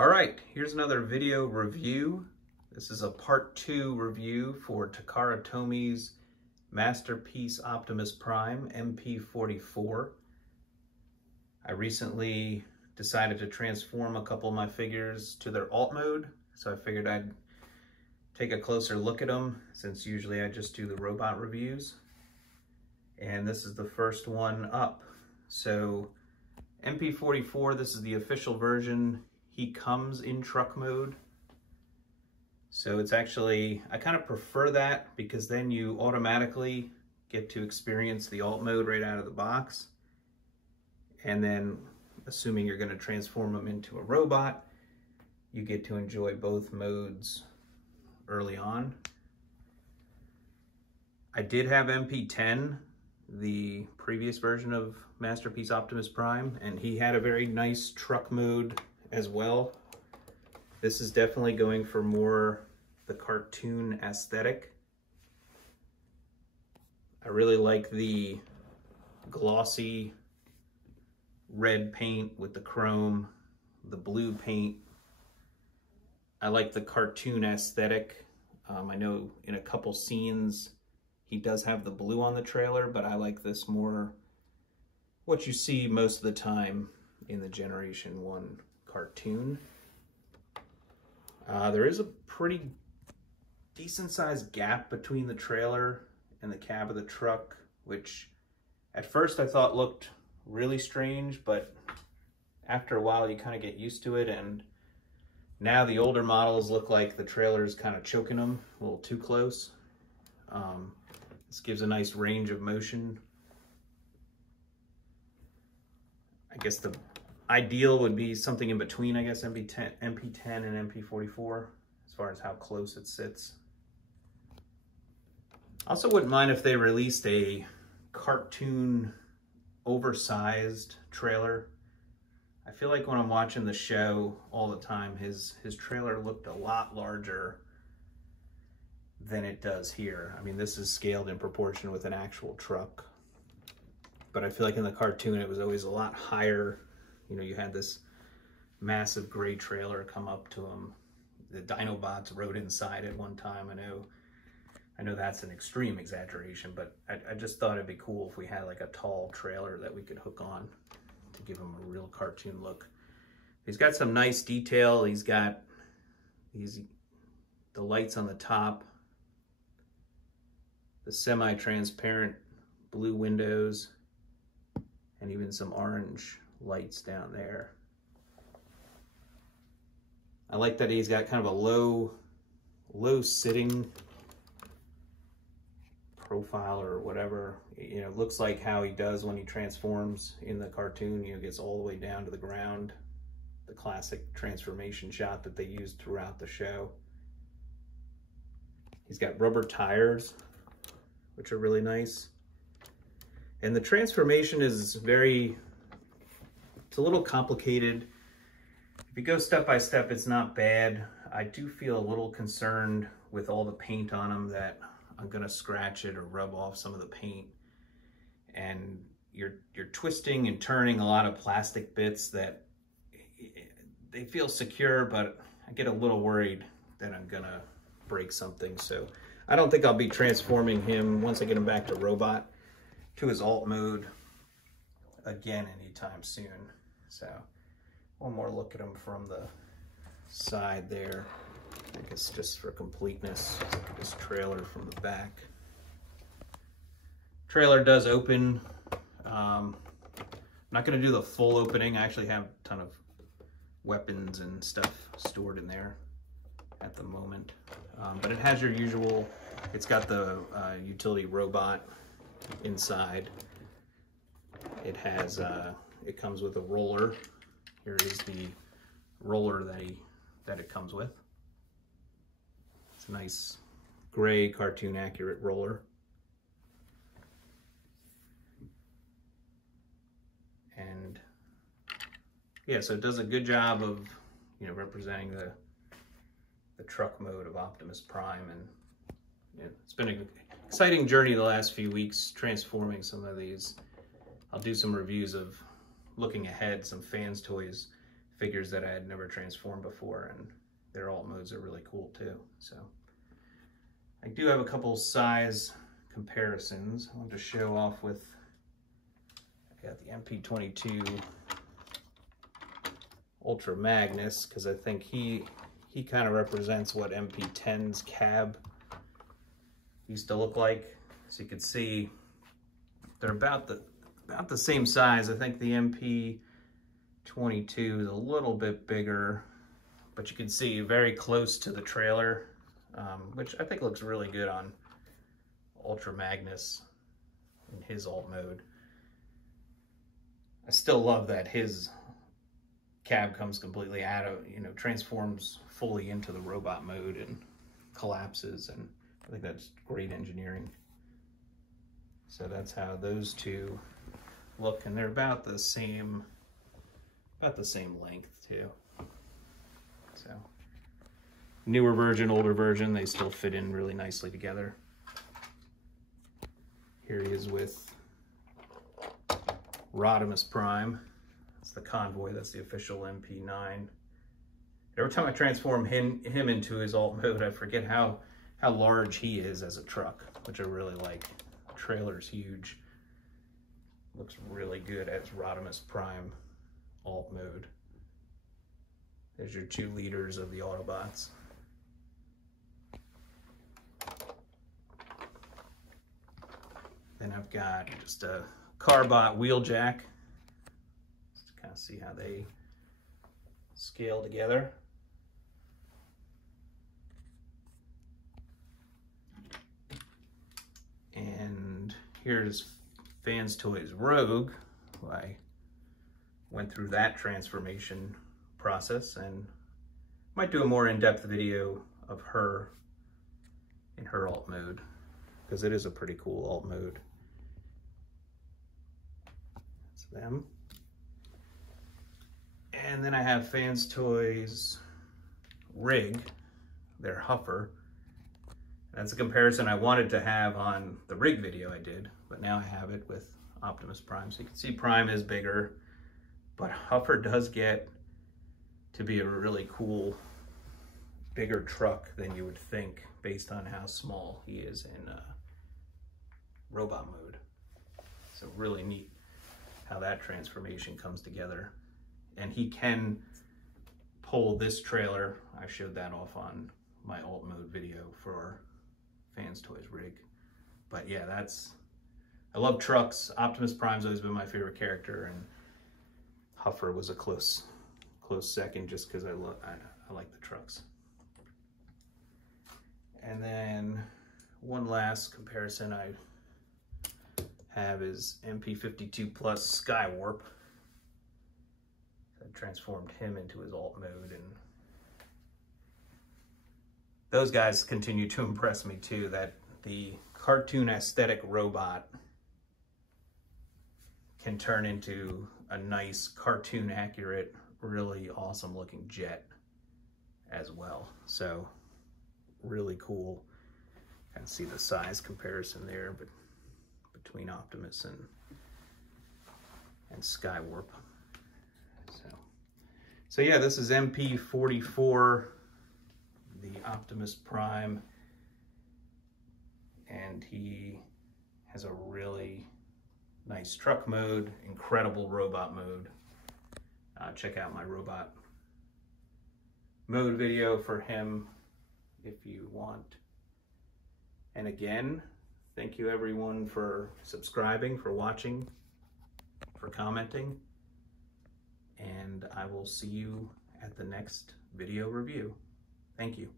All right, here's another video review. This is a part 2 review for Takara Tomy's Masterpiece Optimus Prime MP-44. I recently decided to transform a couple of my figures to their alt mode, so I figured I'd take a closer look at them since usually I just do the robot reviews. And this is the first one up. So MP-44, this is the official version. He comes in truck mode. So it's actually, I kind of prefer that because then you automatically get to experience the alt mode right out of the box. And then assuming you're going to transform him into a robot, you get to enjoy both modes early on. I did have MP-10, the previous version of Masterpiece Optimus Prime, and he had a very nice truck mode as well. This is definitely going for more the cartoon aesthetic. I really like the glossy red paint with the chrome, the blue paint. I like the cartoon aesthetic. I know in a couple scenes he does have the blue on the trailer, but I like this more what you see most of the time in the Generation 1 cartoon. There is a pretty decent sized gap between the trailer and the cab of the truck, which at first I thought looked really strange, but after a while you kind of get used to it, and now the older models look like the trailer is kind of choking them a little too close. This gives a nice range of motion. I guess the ideal would be something in between, I guess, MP-10 and MP-44 as far as how close it sits. I also wouldn't mind if they released a cartoon oversized trailer. I feel like when I'm watching the show all the time, his trailer looked a lot larger than it does here. I mean, this is scaled in proportion with an actual truck, but I feel like in the cartoon it was always a lot higher. You know, you had this massive gray trailer come up to him. The Dinobots rode inside at one time. I know that's an extreme exaggeration, but I just thought it'd be cool if we had like a tall trailer that we could hook on to give him a real cartoon look. He's got some nice detail. He's got the lights on the top, the semi-transparent blue windows, and even some orange lights down there. I like that he's got kind of a low sitting profile or whatever. You know, looks like how he does when he transforms in the cartoon. You know, gets all the way down to the ground. The classic transformation shot that they used throughout the show. He's got rubber tires, which are really nice. And the transformation is it's a little complicated. If you go step by step, it's not bad. I do feel a little concerned with all the paint on him that I'm gonna scratch it or rub off some of the paint. And you're twisting and turning a lot of plastic bits that they feel secure, but I get a little worried that I'm gonna break something. So I don't think I'll be transforming him once I get him back to robot to his alt mode again anytime soon. So one more look at him from the side there. I guess just for completeness, look at this trailer from the back. Trailer does open. I'm not going to do the full opening. I actually have a ton of weapons and stuff stored in there at the moment. But it has your usual, it's got the utility robot inside. It has, it comes with a roller. Here is the roller that it comes with. It's a nice gray cartoon accurate roller. And yeah, so it does a good job of, you know, representing the truck mode of Optimus Prime. And you know, it's been an exciting journey the last few weeks transforming some of these. I'll do some reviews of looking ahead, some fans figures that I had never transformed before, and their alt modes are really cool too. So I do have a couple size comparisons. I want to show off with, I got the MP-22 Ultra Magnus, because I think he kind of represents what MP-10's cab used to look like. So you can see they're about the same size. I think the MP-22 is a little bit bigger, but you can see very close to the trailer, which I think looks really good on Ultra Magnus in his alt mode. I still love that his cab comes completely out of, transforms fully into the robot mode and collapses, and I think that's great engineering. So that's how those two look, and they're about the same length too. So newer version, older version, they still fit in really nicely together. Here he is with Optimus Prime. That's the convoy, that's the official MP9. Every time I transform him into his alt mode, I forget how large he is as a truck, which I really like. The trailer's huge. Looks really good as Optimus Prime alt mode. There's your 2 leaders of the Autobots. Then I've got just a Carbot wheeljack, just to kind of see how they scale together. And here's Fans Toys Rogue, who I went through that transformation process, and might do a more in-depth video of her in her alt mode, because it is a pretty cool alt mode. That's them. And then I have Fans Toys Rig, their Huffer. That's a comparison I wanted to have on the Rig video I did, but now I have it with Optimus Prime. So you can see Prime is bigger, but Huffer does get to be a really cool, bigger truck than you would think based on how small he is in robot mode. So really neat how that transformation comes together. And he can pull this trailer. I showed that off on my alt mode video for Fans Toys Rig. But yeah, I love trucks. Optimus Prime's always been my favorite character, and Huffer was a close second, just because I like the trucks. And then one last comparison I have is MP-52 Plus Skywarp. I transformed him into his alt mode, and those guys continue to impress me too, that the cartoon aesthetic robot can turn into a nice cartoon accurate, really awesome looking jet as well. So really cool. Kind of see the size comparison there, but between Optimus and Skywarp. So yeah, this is MP-44, the Optimus Prime, and he has a really nice truck mode, incredible robot mode. Check out my robot mode video for him if you want. And again, thank you everyone for subscribing, for watching, for commenting, and I will see you at the next video review. Thank you.